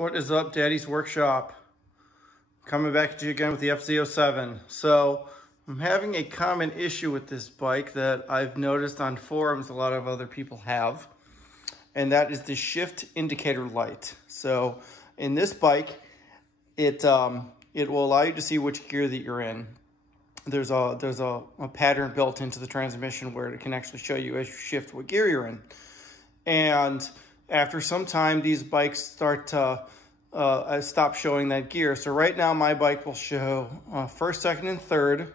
What is up, Daddy's Workshop? Coming back at you again with the FZ07. So I'm having a common issue with this bike that I've noticed on forums a lot of other people have, and that is the shift indicator light. So in this bike, it will allow you to see which gear that you're in. There's a pattern built into the transmission where it can actually show you as you shift what gear you're in. And after some time, these bikes start to stop showing that gear. So right now, my bike will show first, second, and third.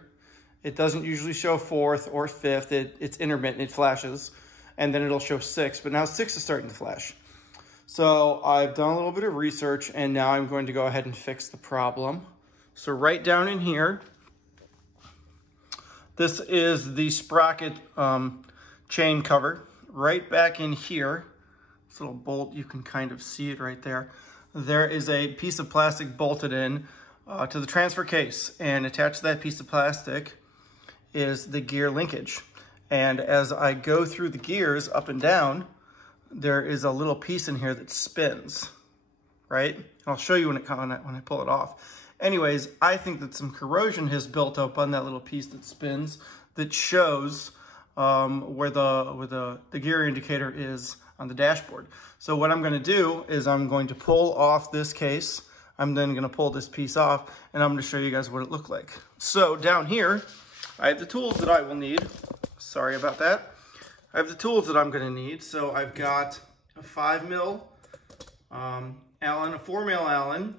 It doesn't usually show fourth or fifth. It's intermittent, it flashes. And then it'll show six, but now six is starting to flash. So I've done a little bit of research, and now I'm going to go ahead and fix the problem. So right down in here, this is the sprocket chain cover. Right back in here, this little bolt, you can kind of see it right there. There is a piece of plastic bolted in to the transfer case, and attached to that piece of plastic is the gear linkage. And as I go through the gears up and down, there is a little piece in here that spins, right? And I'll show you when I pull it off. Anyways, I think that some corrosion has built up on that little piece that spins that shows where the gear indicator is on the dashboard. So what I'm going to do is I'm going to pull off this case. I'm then going to pull this piece off, and I'm going to show you guys what it looked like. So down here, I have the tools that I will need. Sorry about that. I have the tools that I'm going to need. So I've got a 5mm Allen, a 4mm Allen.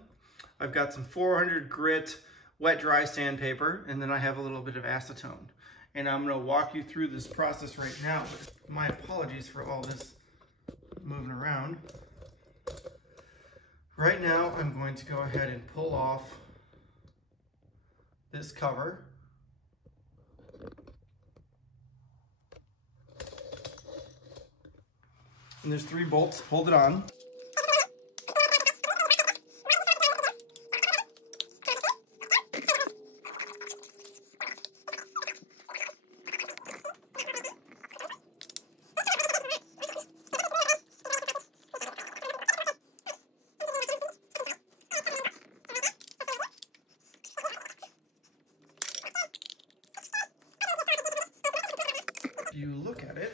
I've got some 400 grit wet dry sandpaper, and then I have a little bit of acetone. And I'm going to walk you through this process right now. My apologies for all this moving around. Right now, I'm going to go ahead and pull off this cover. And there's 3 bolts. Hold it on. You look at it,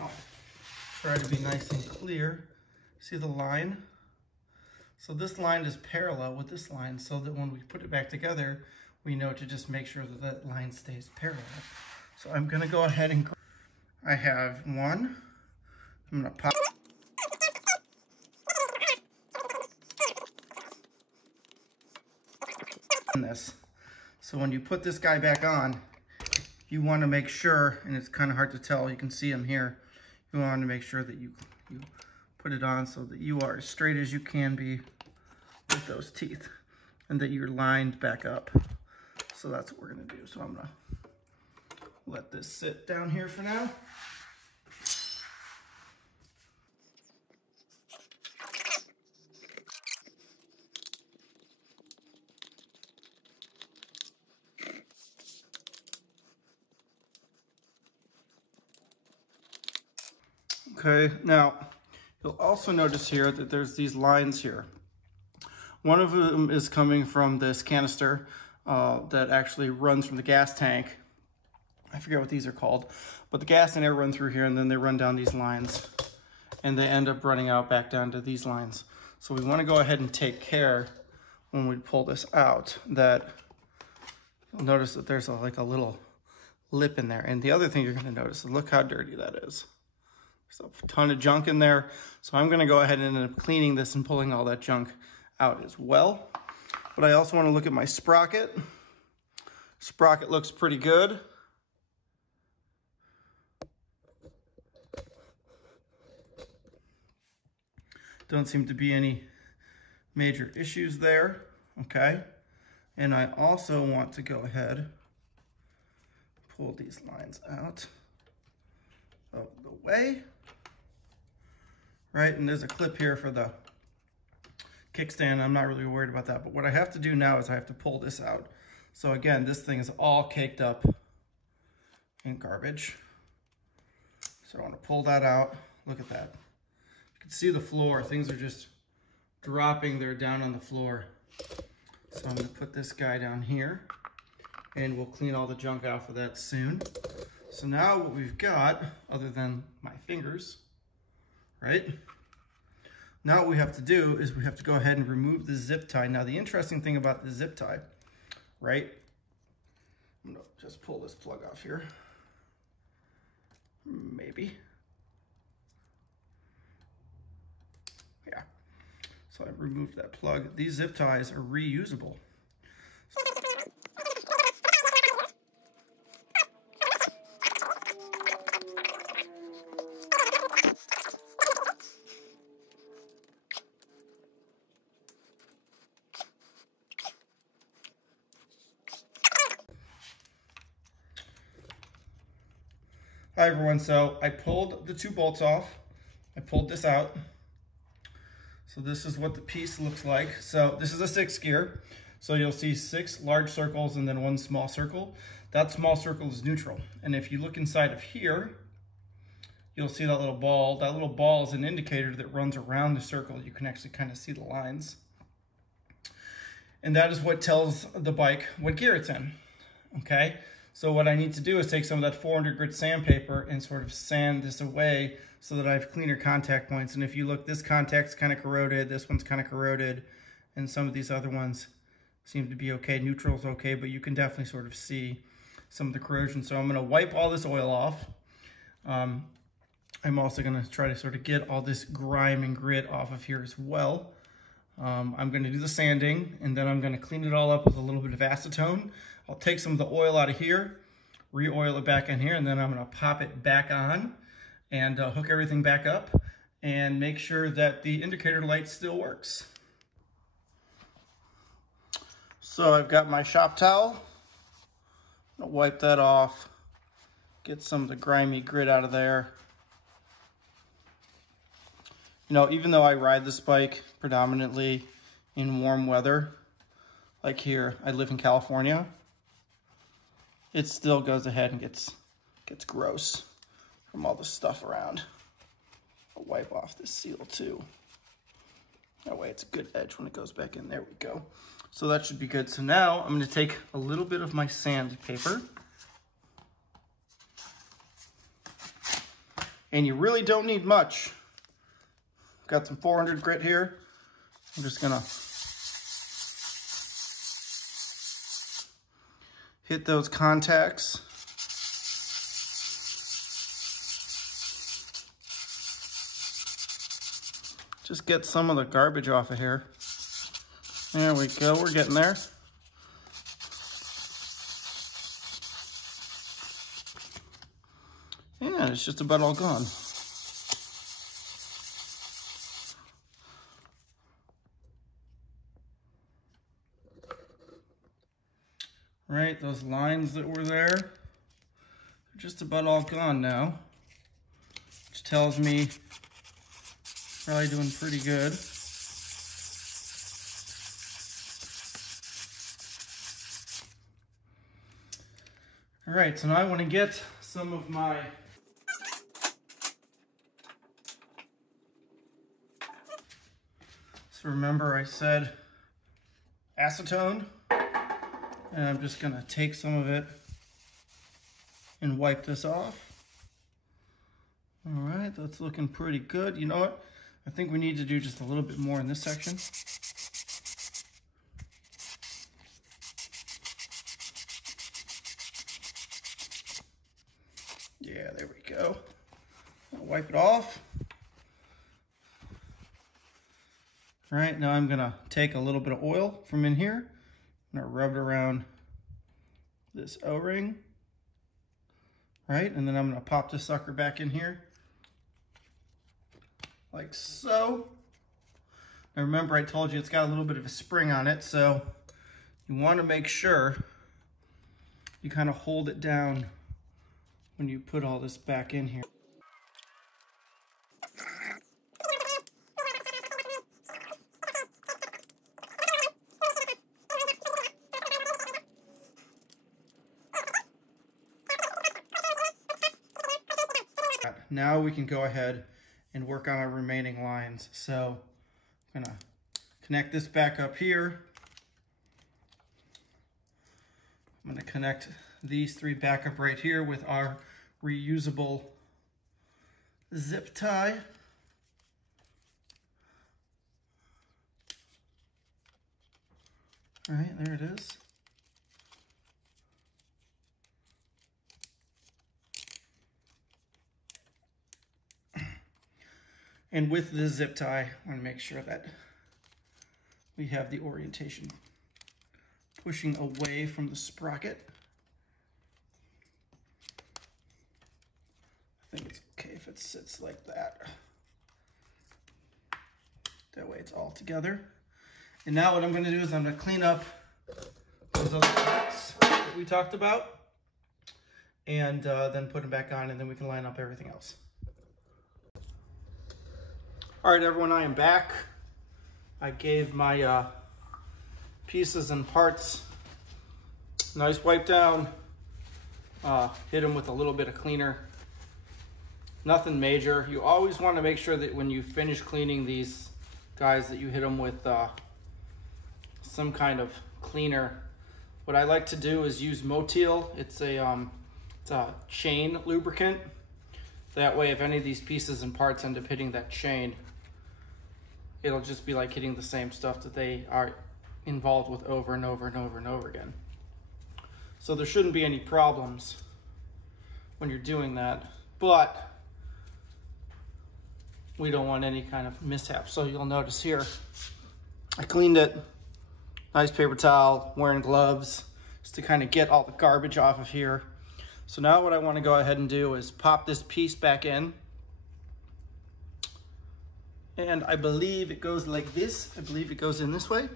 I'll try to be nice and clear. See the line? So this line is parallel with this line, so that when we put it back together, we know to just make sure that that line stays parallel. So I'm gonna go ahead and, I have one, I'm gonna pop this. So when you put this guy back on, you want to make sure, and it's kind of hard to tell, you can see them here, you want to make sure that you put it on so that you are as straight as you can be with those teeth, and that you're lined back up. So that's what we're going to do. So I'm going to let this sit down here for now. Okay, now you'll also notice here that there's these lines here. One of them is coming from this canister that actually runs from the gas tank. I forget what these are called, but the gas and air run through here, and then they run down these lines, and they end up running out back down to these lines. So we want to go ahead and take care when we pull this out that you'll notice that there's like a little lip in there. And the other thing you're going to notice is look how dirty that is. There's a ton of junk in there. So I'm going to go ahead and end up cleaning this and pulling all that junk out as well. But I also want to look at my sprocket. Sprocket looks pretty good. Don't seem to be any major issues there. Okay. And I also want to go ahead, pull these lines out of the way. Right, and there's a clip here for the kickstand. I'm not really worried about that, but what I have to do now is I have to pull this out. So again, this thing is all caked up in garbage. So I want to pull that out. Look at that. You can see the floor. Things are just dropping there down on the floor. So I'm gonna put this guy down here and we'll clean all the junk off of that soon. So now what we've got, other than my fingers, right? Now what we have to do is we have to go ahead and remove the zip tie. Now the interesting thing about the zip tie, right? I'm gonna just pull this plug off here. Maybe. Yeah. So I removed that plug. These zip ties are reusable. Hi everyone, so I pulled the 2 bolts off. I pulled this out. So this is what the piece looks like. So this is a 6 gear. So you'll see 6 large circles and then 1 small circle. That small circle is neutral. And if you look inside of here, you'll see that little ball. That little ball is an indicator that runs around the circle. You can actually kind of see the lines. And that is what tells the bike what gear it's in, okay? So what I need to do is take some of that 400 grit sandpaper and sort of sand this away so that I have cleaner contact points. And if you look, this contact's kind of corroded, this one's kind of corroded, and some of these other ones seem to be okay. Neutral's okay, but you can definitely sort of see some of the corrosion. So I'm gonna wipe all this oil off. I'm also gonna try to sort of get all this grime and grit off of here as well. I'm gonna do the sanding, and then I'm gonna clean it all up with a little bit of acetone. I'll take some of the oil out of here, re-oil it back in here, and then I'm gonna pop it back on and hook everything back up and make sure that the indicator light still works. So I've got my shop towel. I'm gonna wipe that off, get some of the grimy grit out of there. You know, even though I ride this bike predominantly in warm weather, like here, I live in California, it still goes ahead and gets gross from all the stuff around. I'll wipe off this seal too. That way it's a good edge when it goes back in. There we go. So that should be good. So now I'm gonna take a little bit of my sandpaper. And you really don't need much. Got some 400 grit here. I'm just gonna hit those contacts. Just get some of the garbage off of here. There we go, we're getting there. Yeah, it's just about all gone. Right, those lines that were there are just about all gone now, which tells me probably doing pretty good. All right, so now I want to get some of my so remember I said acetone. And I'm just gonna take some of it and wipe this off. All right, that's looking pretty good. You know what? I think we need to do just a little bit more in this section. Yeah, there we go. I'll wipe it off. All right, now I'm gonna take a little bit of oil from in here. I'm gonna rub it around this O-ring, right? And then I'm gonna pop this sucker back in here, like so. Now remember I told you it's got a little bit of a spring on it, so you wanna make sure you kind of hold it down when you put all this back in here. Now we can go ahead and work on our remaining lines. So I'm gonna Connect this back up here. I'm going to connect these three back up right here with our reusable zip tie. All right, there it is. And with the zip tie, I want to make sure that we have the orientation pushing away from the sprocket. I think it's okay if it sits like that. That way it's all together. And now what I'm going to do is I'm going to clean up those other parts that we talked about and then put them back on, and then we can line up everything else. All right, everyone, I am back. I gave my pieces and parts a nice wipe down, hit them with a little bit of cleaner. Nothing major. You always want to make sure that when you finish cleaning these guys that you hit them with some kind of cleaner. What I like to do is use Motil. It's a chain lubricant. That way, if any of these pieces and parts end up hitting that chain, it'll just be like hitting the same stuff that they are involved with over and over and over and over again. So there shouldn't be any problems when you're doing that, but we don't want any kind of mishap. So you'll notice here, I cleaned it, nice paper towel, wearing gloves, just to kind of get all the garbage off of here. So now what I want to go ahead and do is pop this piece back in. And I believe it goes like this. I believe it goes in this way.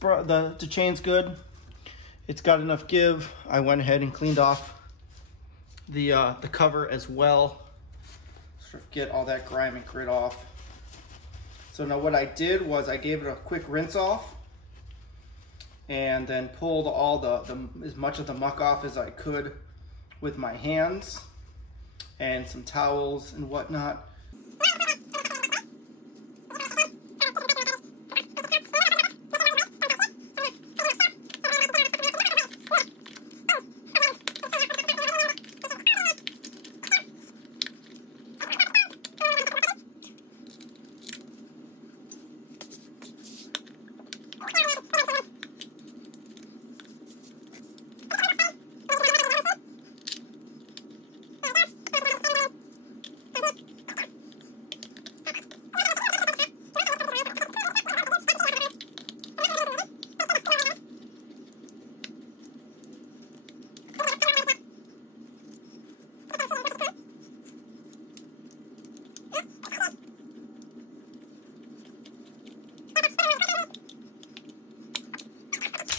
The chain's good. It's got enough give. I went ahead and cleaned off the cover as well. Sort of get all that grime and grit off. So now what I did was I gave it a quick rinse off and then pulled all as much of the muck off as I could with my hands and some towels and whatnot.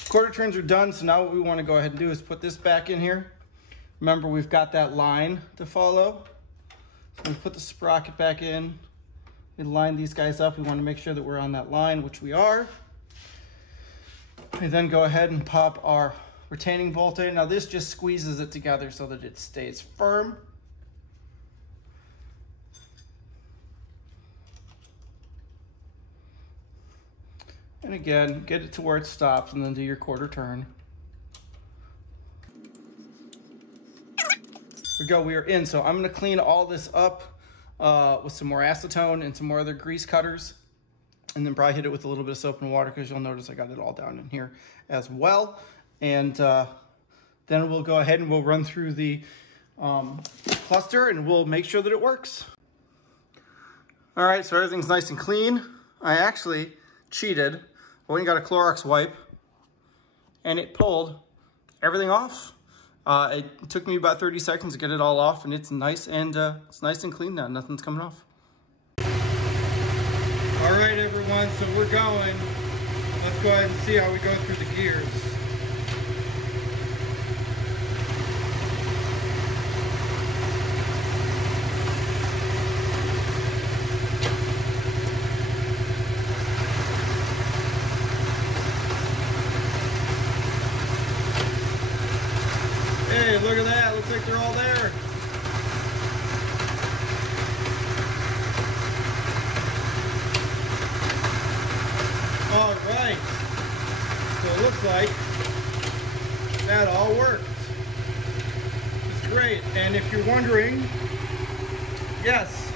Quarter turns are done, so now what we want to go ahead and do is put this back in here. Remember, we've got that line to follow. So we put the sprocket back in and line these guys up. We want to make sure that we're on that line, which we are. We then go ahead and pop our retaining bolt in. Now this just squeezes it together so that it stays firm. And again, get it to where it stops and then do your quarter turn. There we go, we are in. So I'm gonna clean all this up with some more acetone and some more other grease cutters, and then probably hit it with a little bit of soap and water, because you'll notice I got it all down in here as well. And then we'll go ahead and we'll run through the cluster and we'll make sure that it works. All right, so everything's nice and clean. I actually cheated. I went and got a Clorox wipe and it pulled everything off. It took me about 30 seconds to get it all off, and it's nice and clean now. Nothing's coming off. All right, everyone, so we're going. Let's go ahead and see how we go through the gears. Hey, look at that. Looks like they're all there. And if you're wondering, yes,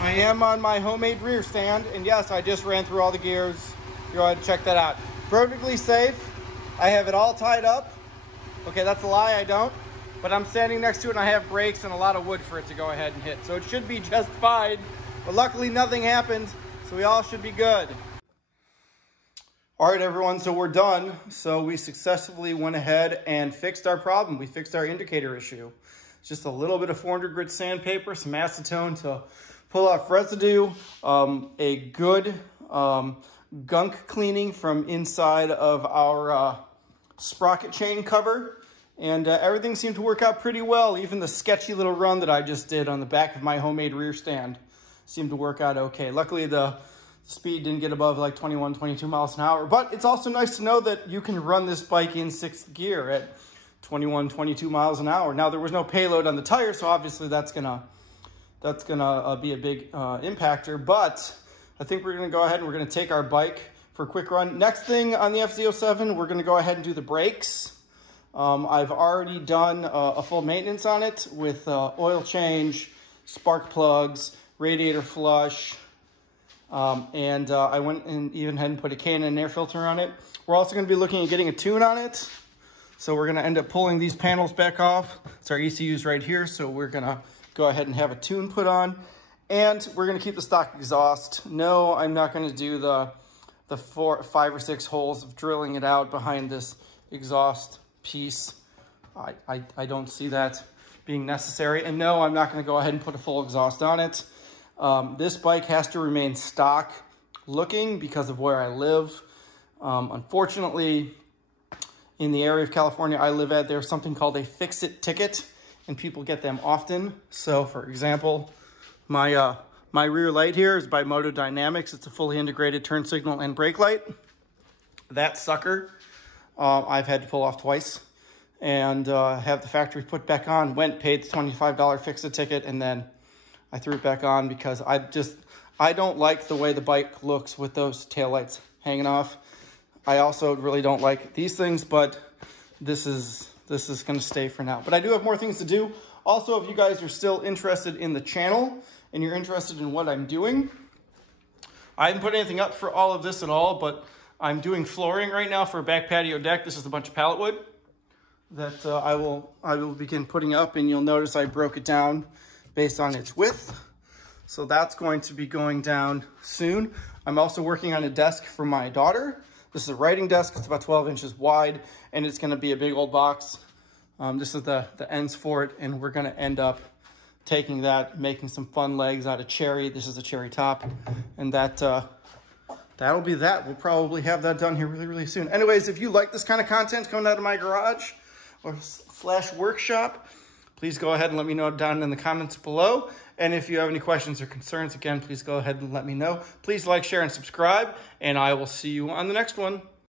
I am on my homemade rear stand, and yes, I just ran through all the gears. Go ahead and check that out. Perfectly safe. I have it all tied up. Okay, that's a lie, I don't. But I'm standing next to it and I have brakes and a lot of wood for it to go ahead and hit. So it should be just fine. But luckily nothing happened, so we all should be good. All right, everyone, so we're done. So we successfully went ahead and fixed our problem. We fixed our indicator issue. Just a little bit of 400 grit sandpaper, some acetone to pull off residue, a good gunk cleaning from inside of our sprocket chain cover. And everything seemed to work out pretty well. Even the sketchy little run that I just did on the back of my homemade rear stand seemed to work out okay. Luckily, the speed didn't get above like 21, 22 miles an hour. But it's also nice to know that you can run this bike in 6th gear at 21, 22 miles an hour. Now, there was no payload on the tire, so obviously that's gonna be a big impactor. But I think we're gonna go ahead and we're gonna take our bike for a quick run. Next thing on the FZ07, we're gonna go ahead and do the brakes. I've already done a full maintenance on it with oil change, spark plugs, radiator flush, and I went and even had and put a K&N air filter on it. We're also going to be looking at getting a tune on it. So we're going to end up pulling these panels back off. It's our ECUs right here. So we're going to go ahead and have a tune put on. And we're going to keep the stock exhaust. No, I'm not going to do the 5 or 6 holes of drilling it out behind this exhaust piece. I don't see that being necessary. And no, I'm not going to go ahead and put a full exhaust on it. This bike has to remain stock looking because of where I live. Unfortunately, in the area of California I live at, there's something called a fix-it ticket, and people get them often. So, for example, my rear light here is by Moto Dynamics. It's a fully integrated turn signal and brake light. That sucker I've had to pull off twice and have the factory put back on. Paid the $25 fix-it ticket, and then I threw it back on because I don't like the way the bike looks with those taillights hanging off. I also really don't like these things, but this is going to stay for now. But I do have more things to do. Also, if you guys are still interested in the channel and you're interested in what I'm doing, I haven't put anything up for all of this at all, but I'm doing flooring right now for a back patio deck. This is a bunch of pallet wood that I will begin putting up, and you'll notice I broke it down based on its width. So that's going to be going down soon. I'm also working on a desk for my daughter. This is a writing desk. It's about 12 inches wide, and it's gonna be a big old box. This is the ends for it, and we're gonna end up taking that, making some fun legs out of cherry. This is a cherry top, and that'll be that. We'll probably have that done here really, really soon. Anyways, if you like this kind of content coming out of my garage or / workshop, please go ahead and let me know down in the comments below. And if you have any questions or concerns, again, please go ahead and let me know. Please like, share, and subscribe, and I will see you on the next one.